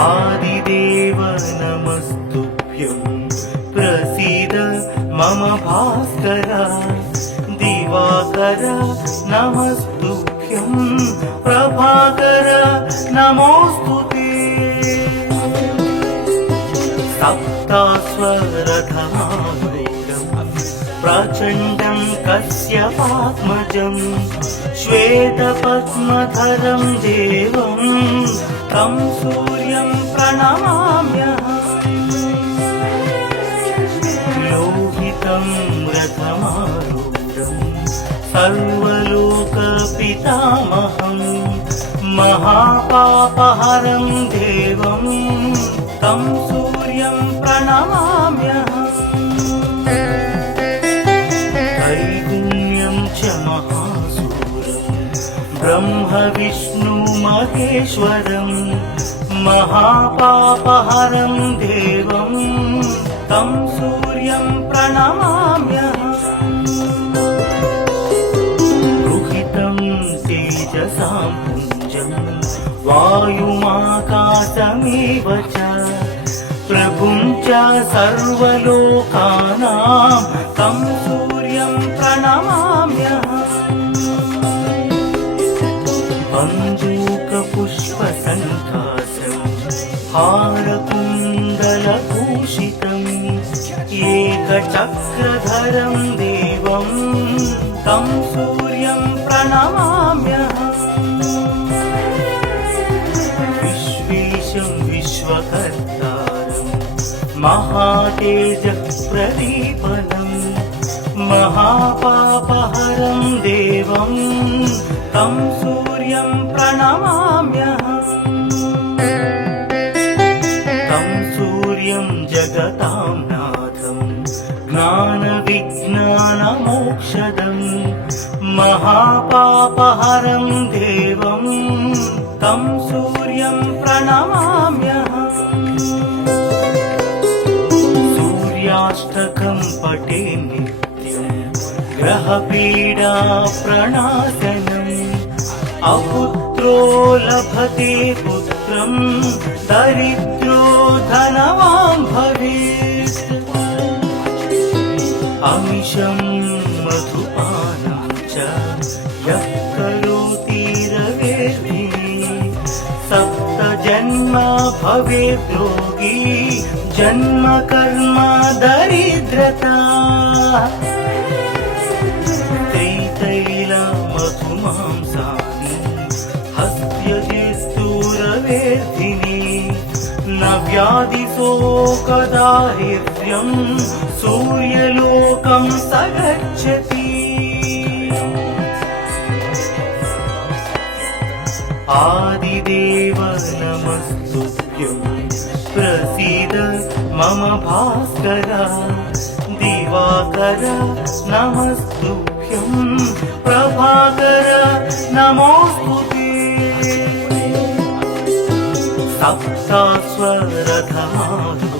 आदिदेव नमस्तुभ्यं प्रसीद मम भास्कर दिवाकर नमस्तुभ्यं प्रभाकर नमोस्तुते सप्तास्वरधमारूढं प्रचण्डं कश्यपात्मजं श्वेतपद्मधरं देवं तं सूर्यं प्रणमाम्यहम् लोहितं रथमारूढं सर्वलोकपितामहं महापापहरं देवं तं सूर्यं प्रणमाम्यहम् त्रैगुण्यं च महासूरं ब्रह्म विष्णु महेश्वरं महापापहरं देवं तं सूर्यं प्रणमाम्यहम् रुहितं तेजसां पुञ्जं वायुमाकाशमेव च प्रभुं च सर्वलोकानां तं सूर्यं प्रणमाम्यहम् बन्धूकपुष्पसङ्कासं हारकुण्डलभूषितम् एकचक्रधरं देवं तं सूर्यं प्रणमाम्यहम् विश्वेशं विश्वकर्तारं महातेजप्रदीपनं महापापहरं देवं तं सूर्यं प्रणमाम्यहम् तं सूर्यं जगतां नाथं ज्ञानविज्ञानमोक्षदं महापापहरं देवं तं सूर्यं प्रणमाम्यहम् सूर्याष्टकं पठे नित्यं ग्रहपीडा प्रणाशनम् अपुत्रो लभते पुत्रं दरिद्रो धनवान् भवेत् अमिषं मधुपानं च यः करोति रवेर्भिः सप्तजन्म भवेत् रोगी जन्म कर्म दरिद्रता तैलमधुमांसानि हस्त्यजिस्तूरवेर्धिनि न व्याधिशोकदारिद्र्यं सूर्यलोकं स गच्छति आदिदेव नमस्तुभ्यं प्रसीद मम भास्कर दिवाकर नमस्तुभ्यं प्रभाकर नमोस्तुते सप्तास्वरधमारूढं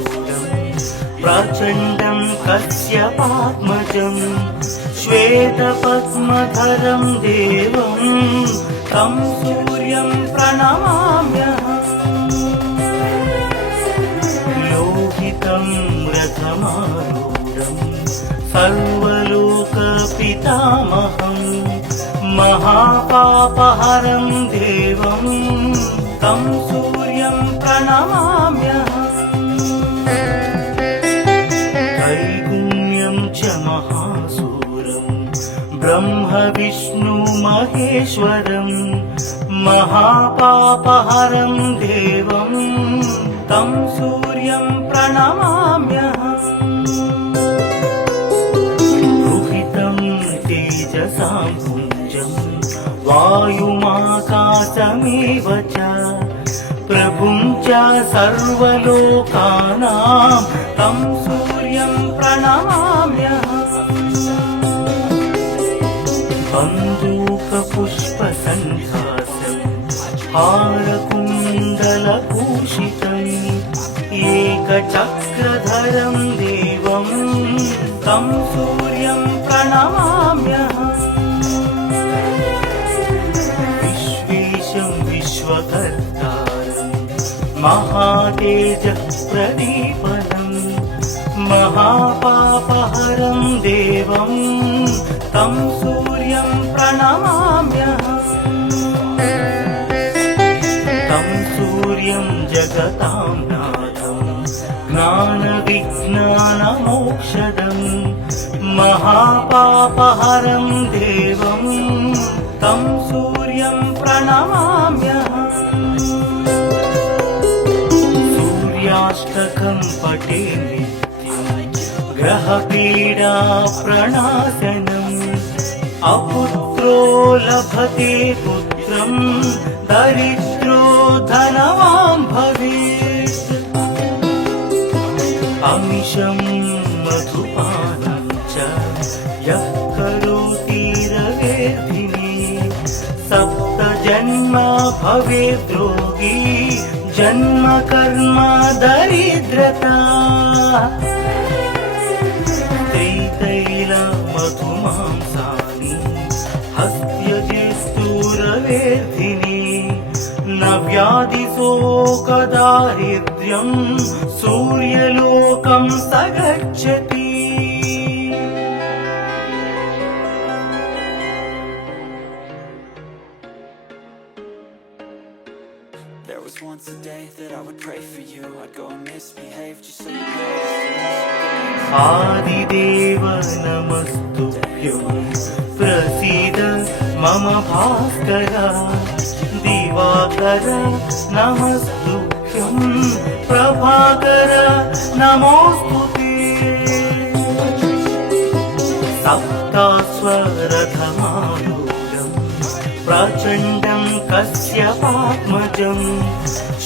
प्रचण्डं कश्यपात्मजं श्वेतपद्मधरं देवं तं सूर्यं प्रणमाम्यहम् लोहितं रथमारूढं सर्वलोकपितामहं महापापहरं देवं तं सूर्यं प्रणमाम्यहम् त्रैगुण्यं च महासूरं ब्रह्म विष्णु महेश्वरं महापापहरं देवं तं सूर्यं प्रणमाम्यहम् रुहितं तेजसां पुञ्जं वायुमाकाशमेव च प्रभुं च सर्वलोकानां तं सूर्यं प्रणमाम्यहम् बन्धूकपुष्पसङ्कासं हारकुण्डलभूषितम् एकचक्रधरं देवं तं सूर्यं प्रणमाम्यहम् विश्वेशं विश्वकर्तारं महातेजः प्रदीपनम् महापापहरं देवं तं सूर्यं प्रणमाम्यहम् तं सूर्यं जगतां नाथं ज्ञानविज्ञानमोक्षदम् महापापहरं देवं तं सूर्यं प्रणमाम्यहम् सूर्याष्टकं पठे नित्यं ग्रहपीडा प्रणाशनम् अपुत्रो लभते पुत्रं दरिद्रो धनवान् भवेत् अमिषं मधुपानं च यः करोति रवेर्धिने सप्तजन्म भवेत् रोगी जन्म कर्म दरिद्रता त्रितैला मधुमांसानि हस्त्यजिस्तूरवेर्धिने न व्याधिशोकदारिद्र्यं सूर्यलोकं स गच्छति There was once a day that I would pray for you. I'd go and misbehave just so you know. आदिदेव नमस्तुभ्यं प्रसीद मम भास्कर दिवाकर नमस्तुभ्यं प्रभाकर नमोस्तुते सप्तास्वरथमारूढं प्रचण्डं कश्यपात्मजं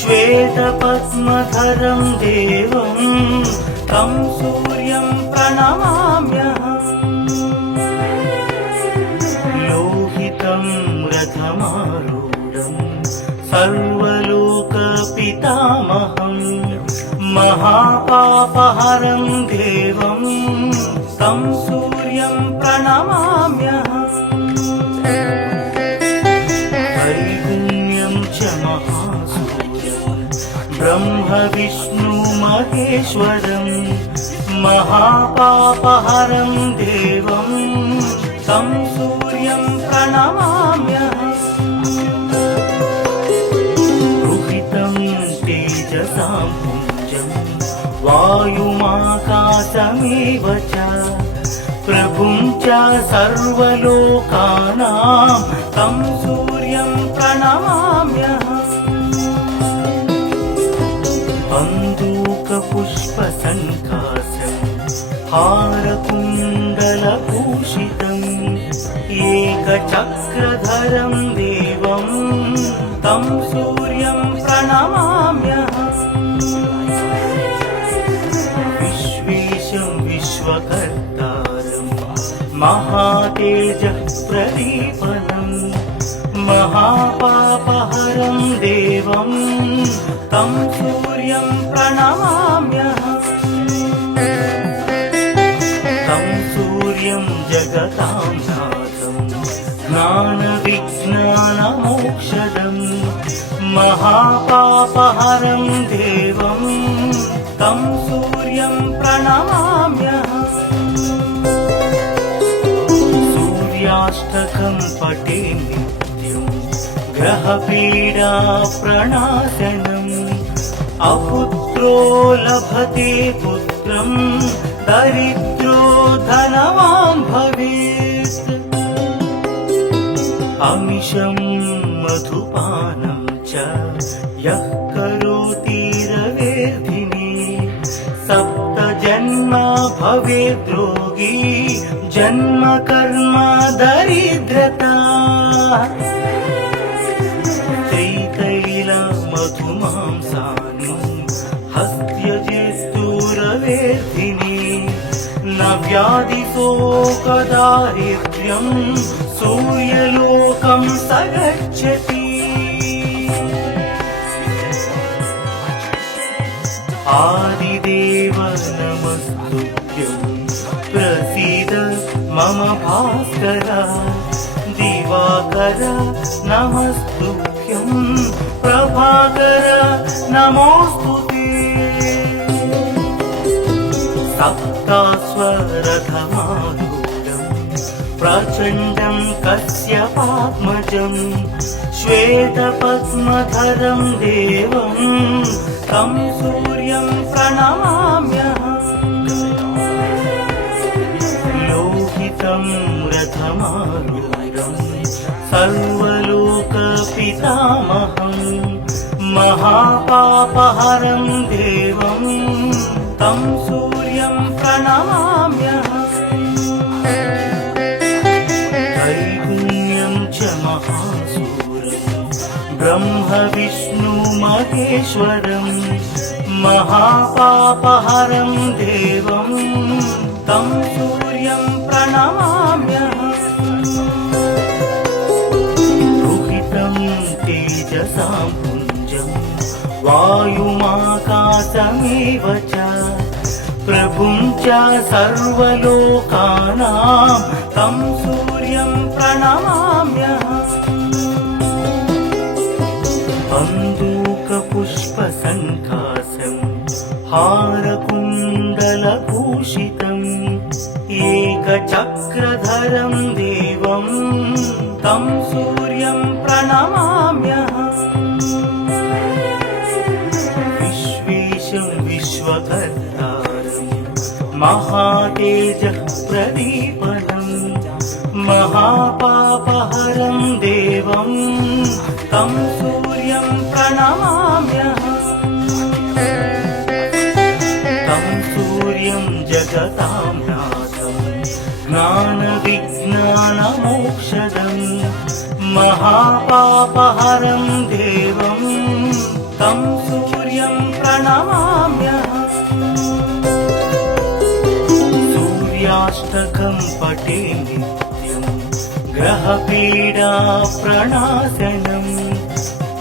श्वेतपद्मधरं देवं तं सूर्यं प्रणमाम्यहम् लोहितं रथमारूढं सर्वलोकपितामहं महापापहरं देवं तं सूर्यं प्रणमाम्यहम् त्रैगुण्यं च महासूर्यं ब्रह्म विष्णु महेश्वरं महापापहरं देवं तं सूर्यं प्रणमाम्यहम् रुहितं तेजसां पुञ्जं वायुमाकाशमेव च प्रभुं च सर्वलोकानां तं सूर्यं प्रणमाम्यहम् बन्दूकपुष्पसङ्काशं हारकुण्डलभूषितम् एकचक्रधरं देवं तं सूर्यं प्रणमाम्यहम् विश्वेशं विश्वकर्तारं महातेजः प्रदीपनम् महापापहरं देवं तं सूर्यं प्रणमाम्यहम् तं सूर्यं जगतां नाथं ज्ञानविज्ञानमोक्षदम् महापापहरं देवं तं सूर्यं प्रणमाम्यहम् सूर्याष्टकं पठे नित्यं ग्रहपीडा प्रणाशनम् अपुत्रो लभते पुत्रं दरिद्रो धनवान् भवेत् अमिषं मधुपानं च यः करोति रवेर्धिने सप्तजन्म भवेत् रोगी जन्म कर्म दरिद्रता त्रितैला मधुमांसानि हस्त्यजिस्तूरवेर्धिने न व्याधिशोकदारिद्र्यं सूर्यलोकं स गच्छति आदिदेव नमस्तुभ्यं प्रसीद मम भास्कर दिवाकर नमस्तुभ्यं नमस्तुभ्यं प्रभाकर नमोऽस्तुते सप्तास्वरथमारूढं प्रचण्डं कश्यपात्मजं श्वेतपद्मधरं देवं तं सूर्यं प्रणमाम्यहम् लोहितं रथमारूढं सर्वलोकपितामहं महापापहरं देवं तं सूर्यं प्रणमाम्यहम् त्रैगुण्यं च महासूरं ब्रह्म विष्णु महेश्वरं महापापहरं देवं तं सूर्यं प्रणमाम्यहम् रुहितं तेजसां पुञ्जं वायुमाकाशमेव च प्रभुं च सर्वलोकानां तं सूर्यं प्रणमाम्यहम् बन्दूकपुष्पसङ्कासं हारकुण्डलभूषितम् एकचक्रधरं देवं तं सूर्यं प्रणमाम्यहम् विश्वेशं विश्वकर्तारं महातेजः प्रदीपनं महापापहरं देवं तं सूर्यं प्रणमाम्यहम् तं सूर्यं जगतां नाथं ज्ञानविज्ञानमोक्षदं महापापहरं देवं तं सूर्यं प्रणमाम्यहम् सूर्याष्टकं पठे नित्यं ग्रहपीडा प्रणाशनम्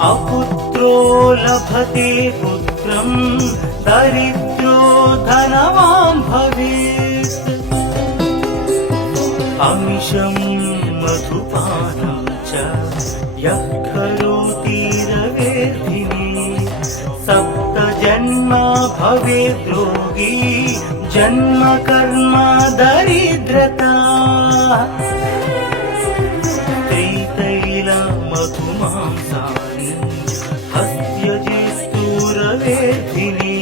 अपुत्रो लभते पुत्रं दरिद्रो धनवान् भवेत् अमिषं मधुपानं च यः करोति रवेर्धिनी सप्तजन्म भवेत् रोगी जन्म कर्म दरिद्रता त्रितैलमधुमांसानि हस्त्यजिस्तुरवेर्धिनी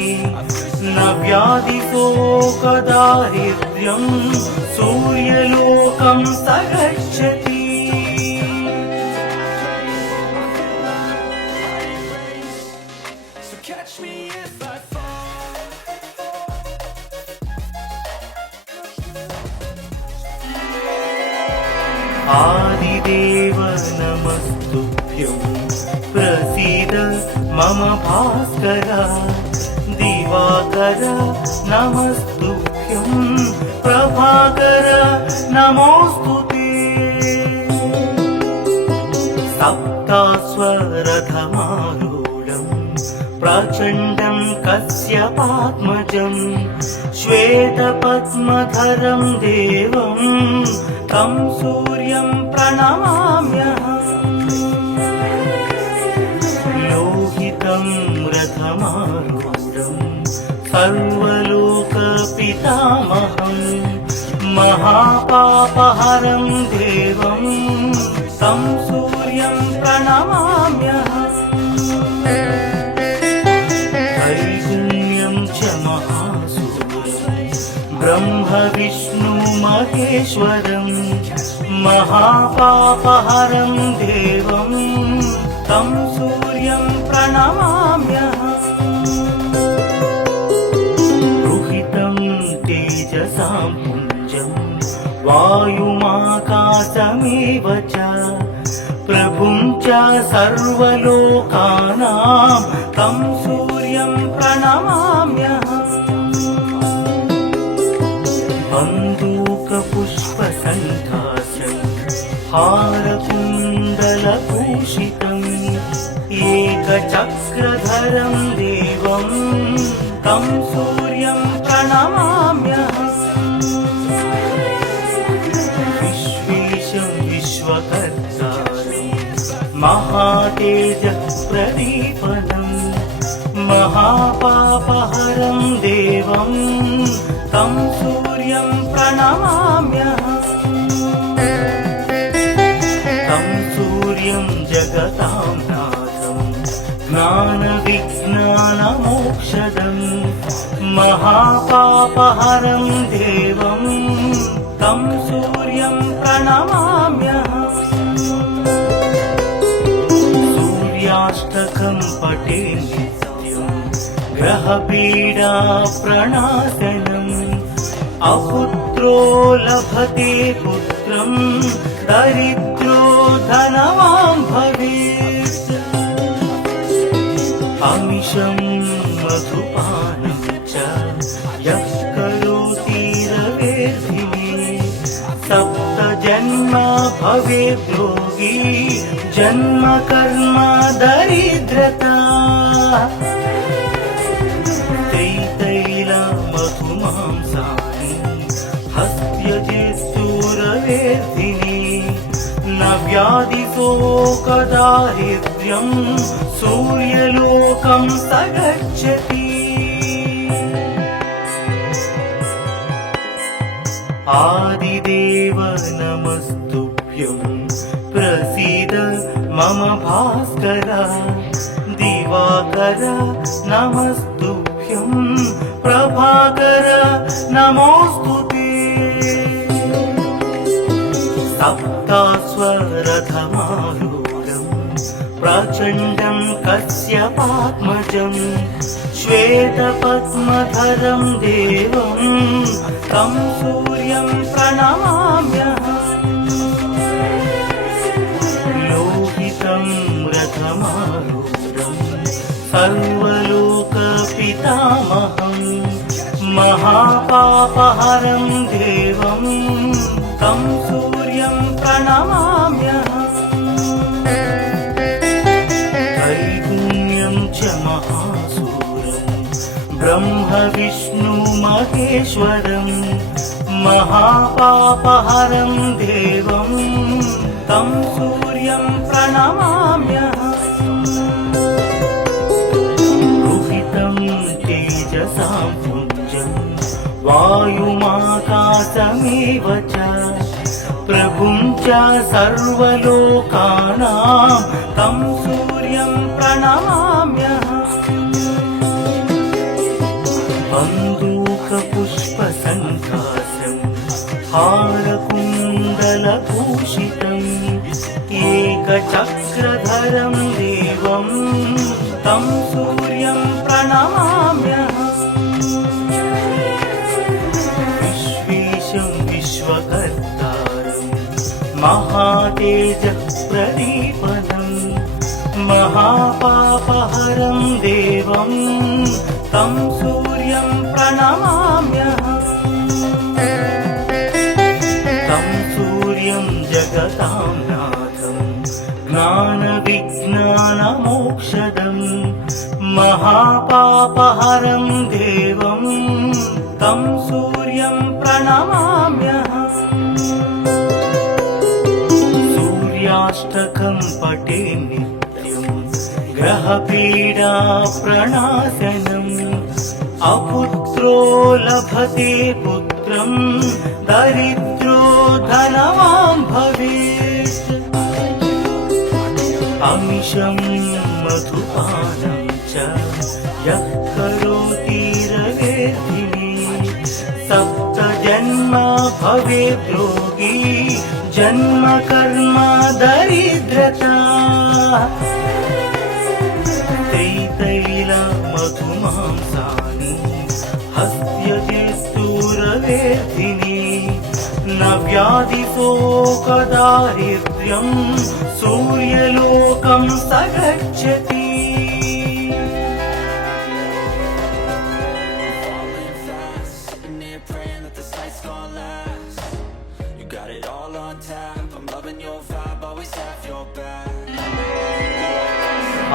न व्याधिशोकदारिद्र्यं सूर्यलोकं स गच्छति So catch me if I fall. आदिदेव नमस्तुभ्यं प्रसीद मम भास्कर दिवाकर नमस्तुभ्यं प्रभाकर नमोऽस्तुते सप्तास्वरथमारूढं प्रचण्डं कश्यपात्मजं श्वेतपद्मधरं देवं तं सूर्यं प्रणमाम्यहम् लोहितं रथमारूढं सर्वलोकपितामहं महापापहरं देवं तं सूर्यं प्रणमाम्यहम् त्रैगुण्यं च महासूरं ब्रह्म विष्णु महेश्वरं महापापहरं देवं तं सूर्यं प्रणमाम्यहम् रुहितं तेजसां पुञ्जं वायुमाकाशमेव च प्रभुं च सर्वलोकानां तं सूर्यं प्रणमाम्यहम् बन्दूकपुष्पसङ्कासं हारकुण्डलभूषितम् एकचक्रधरं देवं तं सूर्यं प्रणमाम्यहम् विश्वेशं विश्वकर्तारं महातेज प्रदीपनं महापापहरं देवं तं सूर्यं प्रणमाम्यहम् तं सूर्यं जगतां नाथं ज्ञानविज्ञानमोक्षदं महापापहरं देवं तं सूर्यं प्रणमाम्यहम् सूर्याष्टकं पठे नित्यं ग्रहपीडा प्रणाशनम् अपुत्रो लभते पुत्रं दरिद्रो धनवान् भवेत् अमिषं मधुपानं च यः करोति रवेर्भिः सप्त जन्म भवेत् योगी जन्म कर्म दरिद्रता हस्त्यजेस्तुरवेर्धिनी न व्याधिशोकदारिद्र्यं सूर्यलोकं स गच्छति आदिदेव नमस्तुभ्यं प्रसीद मम भास्कर दिवाकर नमस्तुभ्यं प्रभाकर नमोस्तुते सप्तास्वरथमारूढं प्रचण्डं कश्यपात्मजं श्वेतपद्मधरं देवं तं सूर्यं प्रणमाम्यहम् लोहितं रथमारूढं सर्वलोकपितामहं महापापहरं देवं तं सूर्यं प्रणमाम्यहम् त्रैगुण्यं च महासूरं ब्रह्म विष्णु महेश्वरं महापापहरं देवं तं सूर्यं प्रणमाम्यहम् रुहितं तेजसां पुञ्जं वायुमाकाशमेव च प्रभुं च सर्वलोकानां तं सूर्यं प्रणमाम्यहम् बन्दूकपुष्पसङ्काशं हारकुण्डलभूषितम् एकचक्रधरं देवं तं सूर्यं प्रणमाम्यहम् विश्वेशं विश्वकर्तारं महातेज प्रदीपनं महापापहरं देवं तं सूर्यं प्रणमाम्यहम् तं सूर्यं जगतां नाथं ज्ञानविज्ञानमोक्षदं महापापहरं देवं तं सूर्यं प्रणमाम्यहम् सूर्याष्टकं पठे नित्यं ग्रहपीडा प्रणाशनम् अपुत्रो लभते पुत्रं दरिद्रो धनवान् भवेत् अमिषं मधुपानं च यः करोति रवेर्भिः सप्त जन्म भवेत् योगी जन्म कर्म दरिद्रता मधुमांसानि हस्त्यजेस्तुरवेर्धिनी न व्याधिशोकदारिद्र्यं सूर्यलोकं स गच्छति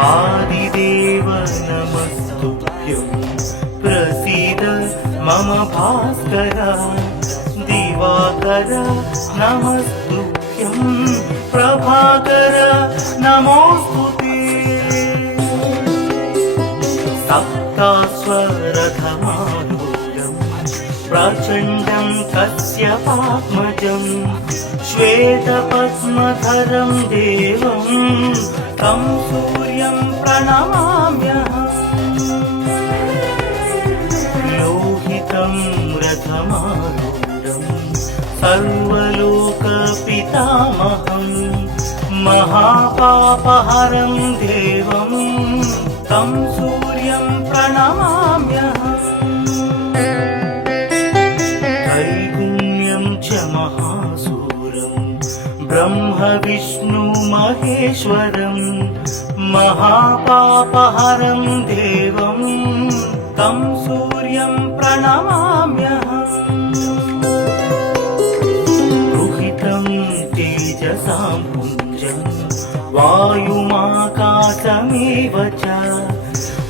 आदिदेव नमस्तुभ्यं प्रसीद मम भास्कर दिवाकर नमस्तुभ्यं ప్రభాకర నమోస్తుతే సప్తాస్వరథమారూఢం ప్రచండం కశ్యపాత్మజం శ్వేతపద్మధరం దేవం తం సూర్యం ప్రణమామ్యహం లోహితం రథమారూఢం సర్వలోకపితామహం మహాపాపహరం దేవం తం సూర్యం ప్రణమామ్యహం त्रैगुण्यं च महासूरं ब्रह्म विष्णु महेश्वरं महापापहरं देवं तं सूर्यं प्रणमाम्यहं रुहितं तेजसां पुञ्जं वायुमाकाशमेव च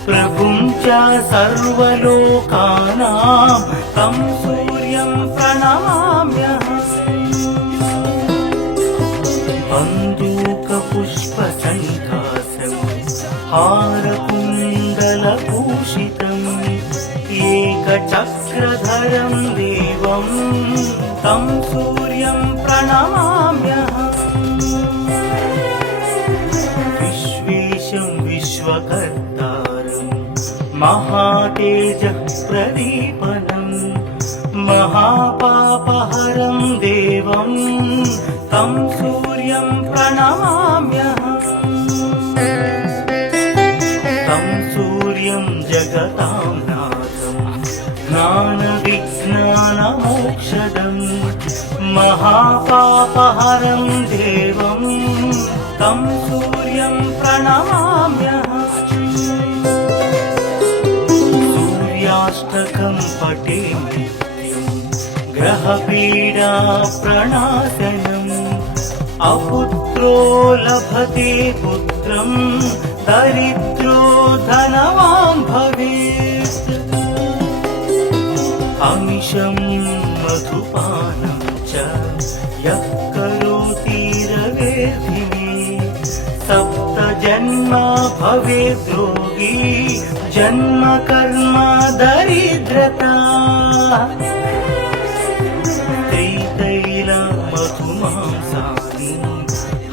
प्रभुं च सर्वलोकानां तं सूर्यं प्रणमाम्यहं बन्दूकपुष्पसङ्कासं हारकुण्डलभूषितम् एकचक्रधरं देवं तं सूर्यं प्रणमाम्यहं विश्वेशं विश्वकर्तारं महातेजः प्रदीपनं महापापहरं देवं तं सूर्यं प्रणमाम्यहं तं सूर्यं जगतां नाथं ज्ञानविज्ञानमोक्षदं महापापहरं देवं तं सूर्यं प्रणमाम्यहं सूर्याष्टकं पठे नित्यं ग्रहपीडा प्रणाशनम् अपुत्रो लभते पुत्रं दरिद्रो धनवान् भवेत् अमिषं मधुपानं च यः करोति रवेर्धिने सप्तजन्मा भवेत् रोगी जन्म कर्म दरिद्रता त्रितैलमधुमांसानि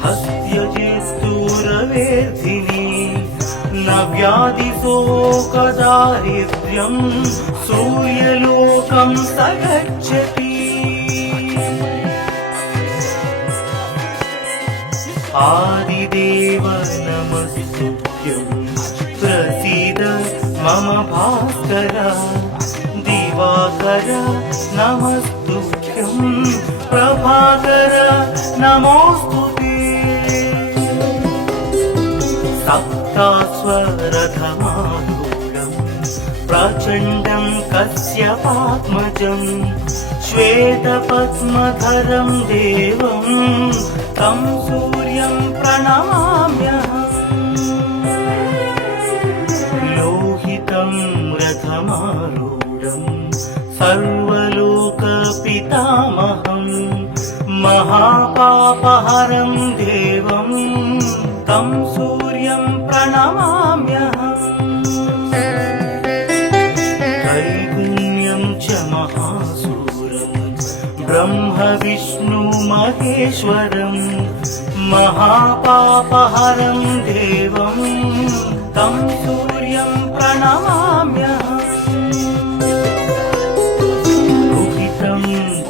हस्त्यजित्तुरवेर्धिने न व्याधिशोकदारिद्र्यं सूर्यलोकं स गच्छति आदिदेव नमस्तुभ्यं प्रसीद मम भास्कर दिवाकर नमस्तुभ्यं प्रभाकर नमोस्तुते सप्तास्वरथमारूढं प्रचण्डं कश्यपात्मजं श्वेतपद्मधरं देवं तं सूर्यं प्रणमाम्यहं लोहितं रथमारूढं सर्वलोकपितामहं महापापहरं देवं तं सूर्यं प्रणमाम्यहं त्रैगुण्यं च महासूरं ब्रह्म विष्णु महेश्वरं महापापहरं देवं तं सूर्यं प्रणमाम्यहं रुहितं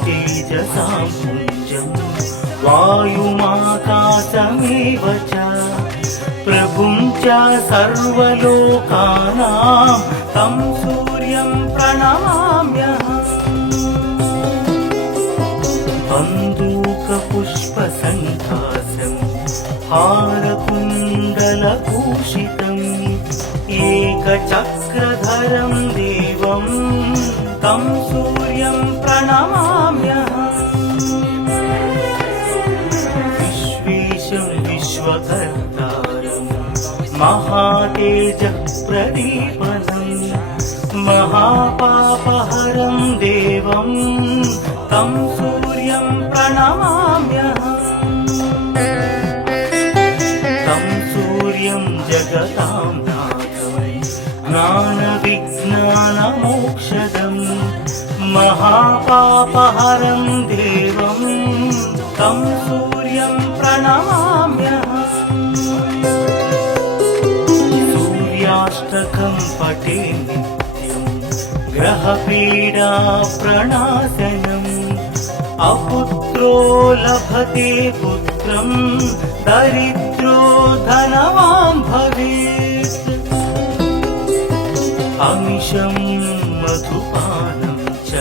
तेजसां पुञ्जं वायुमाकाशमेव च प्रभुं च सर्वलोकानां तं सूर्यं प्रणमाम्यहं बन्दूकपुष्पसङ्कासं हारकुण्डलभूषितम् एकचक्रधरं देवं तं सूर्यं प्रणमाम्यहं विश्वेशं विश्वकर्तारं महातेजः प्रदीपनं महापापहरं देवं तं सूर्यं प्रणमाम्यहं जगतां नाथं ज्ञानविज्ञानमोक्षदं महापापहरं देवं तं सूर्यं प्रणमाम्यहम् सूर्याष्टकं पठे नित्यं ग्रहपीडा प्रणाशनम् अपुत्रो लभते पुत्रं दरिद्रो धनवान् भवेत् अमिषं मधुपानं च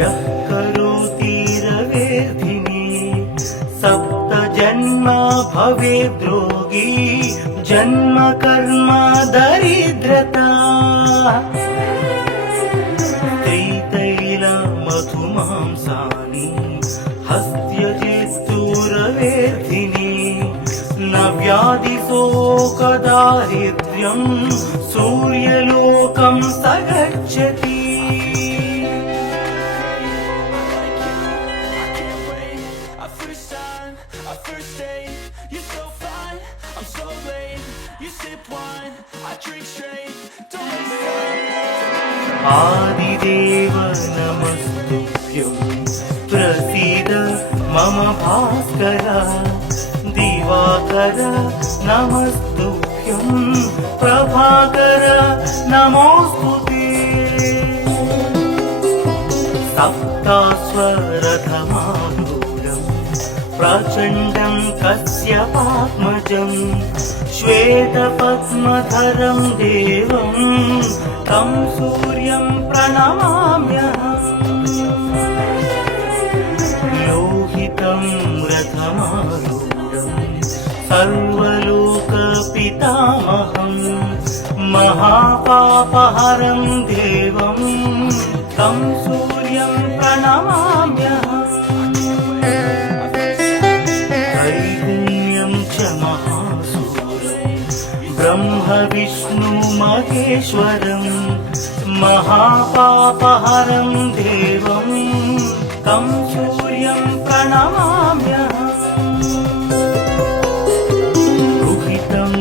यः करोति रवेर्धिने सप्तजन्म भवेद्रोगी जन्म कर्म दरिद्रता मधुमांसानि हस्त्यजित्तुरवेर्धिनि न व्याधिशोकदारिद्र्यं सूर्यलोकं स गच्छति आदिदेव नमस्तुभ्यं प्रसीद मम भास्कर दिवाकर नमस्तुभ्यं प्रभाकर नमोस्तुते सप्तास्वरथमारूढं प्रचण्डं कश्यपात्मजं श्वेतपद्मधरं देवं तं सूर्यं प्रणमाम्यहम् लोहितं रथमारूढं सर्वलोकपितामहं महापापहरं देवं तं सूर्यं प्रणमाम्यहम् त्रैगुण्यं च महासूरं ब्रह्म विष्णु महेश्वरं महापापहरं देवं तं सूर्यं प्रणमाम्यहम् रुहितं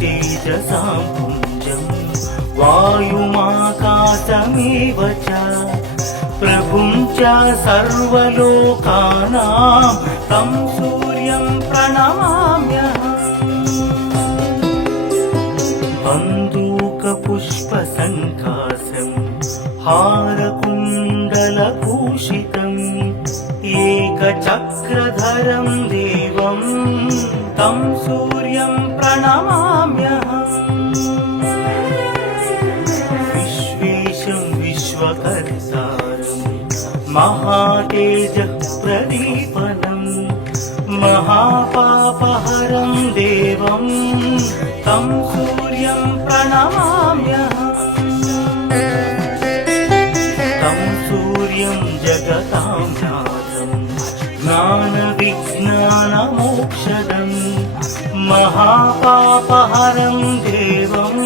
तेजसां पुञ्जं वायुमाकाशमेव च प्रभुं च सर्वलोकानां तं सूर्यं प्रणमाम्यहम् बन्दूकपुष्पसङ्कासं हारकुण्डलभूषितम् एकचक्रधरं देवं तं सूर्यं प्रणमाम्यहम् विश्वेशं विश्वकर्तारं महातेजः प्रदीपनम् महापापहरं देवं तं सूर्यं प्रणमाम्यहम् तं सूर्यं जगतां नाथं ज्ञानविज्ञानमोक्षदं महापापहरं देवं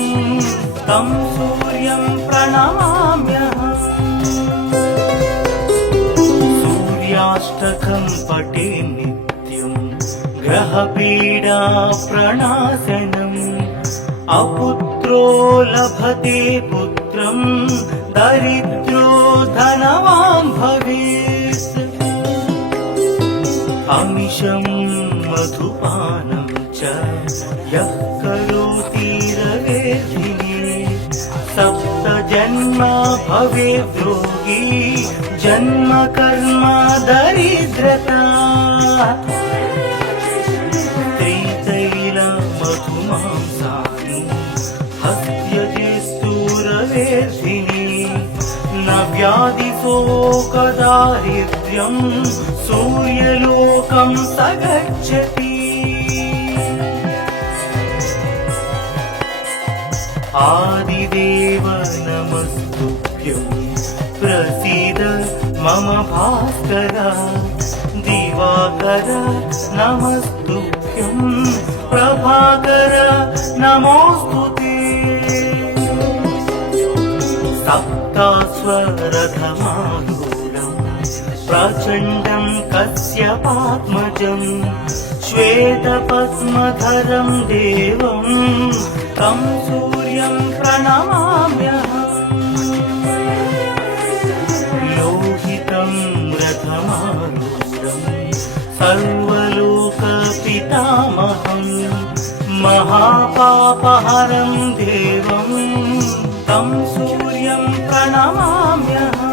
तं सूर्यं प्रणमाम्यहम् सूर्याष्टकं पठे नित्यं ग्रहपीडा प्रणाशनम् अपुत्रो लभते पुत्रं दरिद्रो धनवान् भवेत् अमिषं मधुपानं च यः करोति रवेर्धिने सप्तजन्म भवेद्रोगी जन्म कर्म दरिद्रता न व्याधिशोकदारिद्र्यं सूर्यलोकं स गच्छति आदिदेव नमस्तुभ्यं प्रसीद मम भास्कर दिवाकर नमस्तुभ्यं प्रभाकर नमोस्तुते सप्तास्वरथमारूढं प्रचण्डं कश्यपात्मजं श्वेतपद्मधरं देवं तं सूर्यं प्रणमाम्यहम् लोहितं रथमारूढं सर्वलोकपितामहं महापापहरं देवं तं सूर्यं प्रणमाम्यहम्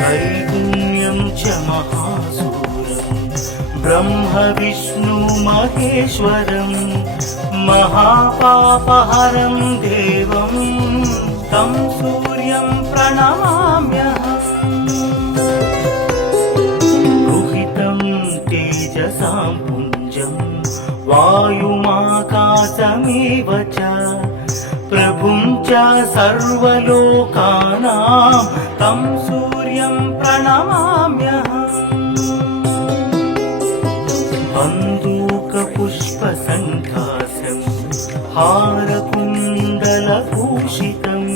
त्रैगुण्यं च महासूरं ब्रह्म विष्णु महेश्वरं महापापहरं देवं तं सूर्यं प्रणमाम्यहम् रुहितं तेजसां पुञ्जं वायुमाकाशमेव च प्रभुं च सर्वलोकानां तं सूर्यं प्रणमाम्यहम् बन्दूकपुष्पसङ्काशं हारकुण्डलभूषितम्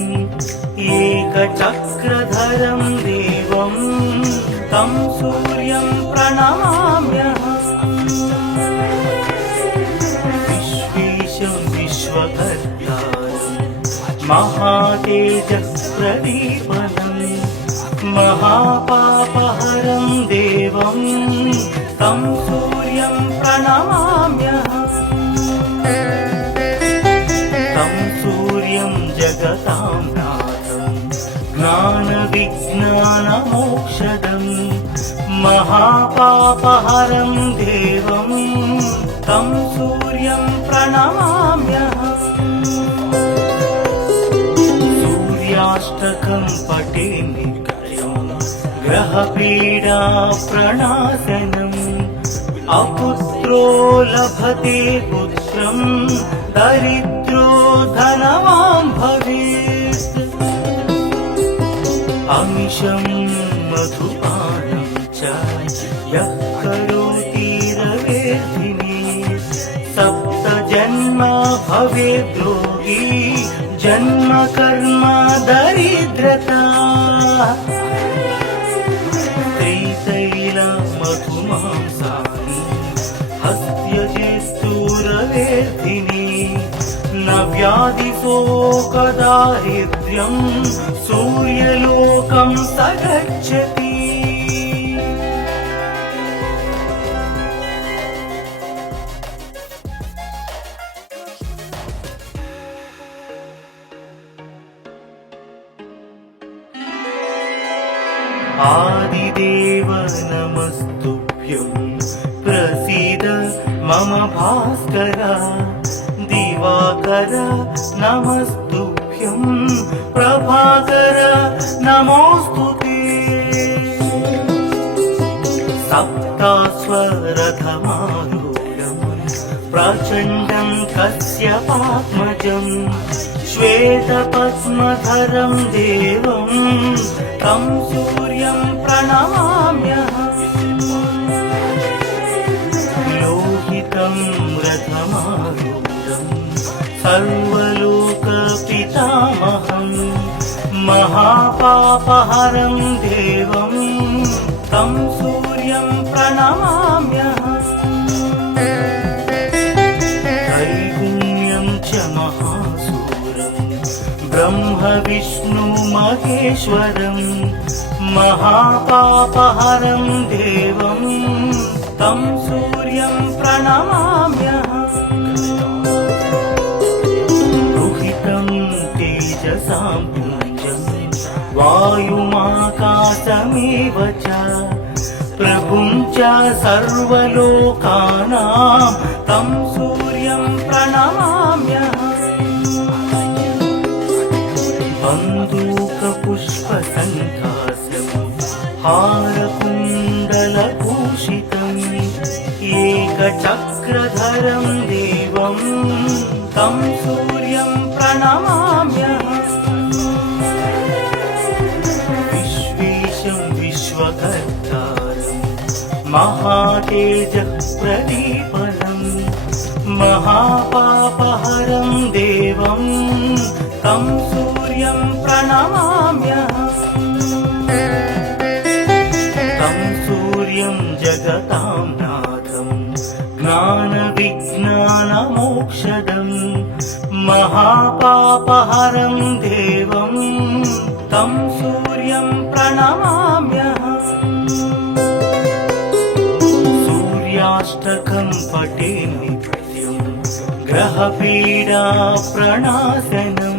एकचक्रधरं देवं तं सूर्यं प्रणमाम्यहम् विश्वेशं विश्वकर्तारं महातेजःप्रदीपनं महापापहरं देवं तं सूर्यं प्रणमाम्यहम् तं सूर्यं जगतां नाथं ज्ञानविज्ञानमोक्षदं महापापहरं देवं तं सूर्यं प्रणमाम्यहम् सूर्याष्टकं पठे नित्यं ग्रहपीडा प्रणाशनम् अपुत्रो लभते पुत्रं दरिद्रो धनवान् भवेत् अमिषं मधुपानं च यः करोति रवेर्धिनी सप्तजन्म भवेद् रोगी जन्म कर्म दरिद्रता त्रितैलमधुमांसानि हस्त्यजेस्तुरवेर्धिनी न व्याधिशोकदारिद्र्यं सूर्यलोकं स गच्छति आदिदेव नमस्तुभ्यं प्रसीद मम भास्कर दिवाकर नमस्तुभ्यं प्रभाकर नमोऽस्तुते सप्तास्वरथमारूढं प्रचण्डं कश्यपात्मजं श्वेतपद्मधरं देवं तं सूर्यं प्रणमाम्यहम् लोहितं रथमारूढं सर्वलोकपितामहं महापापहरं देवं तं सूर्यं प्रणमाम्यहम् त्रैगुण्यं च महासूरं ब्रह्म विष्णु महेश्वरं महापापहरं देवं तं सूर्यं प्रणमाम्यहम् रुहितं तेजसां पुञ्जं वायुमाकाशमेव च प्रभुं च सर्वलोकानां तं सूर्यं प्रणमाम्यहम् बन्दूकपुष्पसङ्काशं हारकुण्डलभूषितम् एकचक्रधरं देवं तं सूर्यं प्रणमाम्यहम् विश्वेशं विश्वकर्तारं महातेजः प्रदीपनम् महापापहरं देवं तं सूर्यं प्रणमाम्यहम् विज्ञानमोक्षदम् महापापहरं देवं तं सूर्यं प्रणमाम्यहम् सूर्याष्टकं पठेमि नित्यं ग्रहपीडा प्रणाशनम्